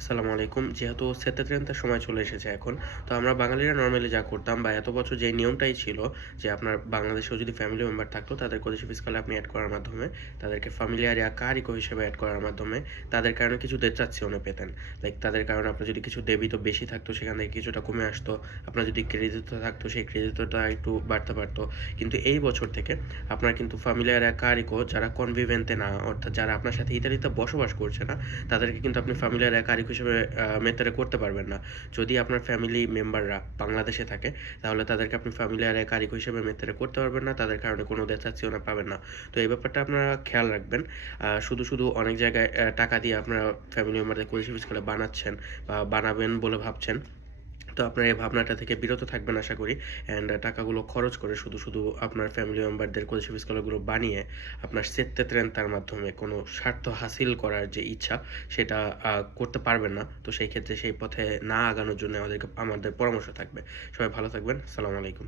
আসসালামু আলাইকুম। যেহেতু সেতেত্রেন্তার সময় চলে এসেছে এখন, তো আমরা বাঙালিরা নরমালি যা করতাম বা এত বছর যে নিয়মটাই ছিল যে আপনার বাংলাদেশেও যদি ফ্যামিলি মেম্বার থাকতো তাদের কোদেশি ফিসকালে আপনি এড করার মাধ্যমে তাদেরকে ফ্যামিলিয়ার ইয়া কারিকো হিসেবে এড করার মাধ্যমে তাদের কারণে কিছু দেত্রাচ্ছিওনে পেতেন। লাইক তাদের কারণে আপনার যদি কিছু ডেবিটও বেশি থাকতো সেখান থেকে কিছুটা কমে আসতো। আপনার যদি ক্রেডিটও থাকতো সেই ক্রেডিটটা একটু বাড়তে পারতো। কিন্তু এই বছর থেকে আপনার কিন্তু ফ্যামিলিয়ার ইয়া কারিকো যারা কনভিভেন্তে না অর্থাৎ যারা আপনার সাথে ইতালিতে বসবাস করছে না তাদেরকে কিন্তু আপনি ফ্যামিলিয়ার কারিক হিসেবে মেথডে করতে পারবেন না। যদি আপনার ফ্যামিলি মেম্বাররা বাংলাদেশে থাকে তাহলে তাদেরকে আপনি ফ্যামিলিয়ার কারিক হিসেবে মেথডে করতে পারবেন না, তাদের কারণে কোনো দেচাচ্ছিও পাবেন না। তো এই ব্যাপারটা আপনারা খেয়াল রাখবেন। শুধু অনেক জায়গায় টাকা দিয়ে আপনারা ফ্যামিলি মেম্বারদের কোরেশি করে বানাচ্ছেন বা বানাবেন বলে ভাবছেন। তো আপনার এই ভাবনাটা থেকে বিরত থাকবেন আশা করি। অ্যান্ড টাকাগুলো খরচ করে শুধু আপনার ফ্যামিলি মেম্বারদের কোচিং স্কলারগুলো বানিয়ে আপনার সেত্তে তার মাধ্যমে কোনো স্বার্থ হাসিল করার যে ইচ্ছা সেটা করতে পারবেন না। তো সেই ক্ষেত্রে সেই পথে না আগানোর জন্য আমাদের পরামর্শ থাকবে। সবাই ভালো থাকবেন। আসসালামু আলাইকুম।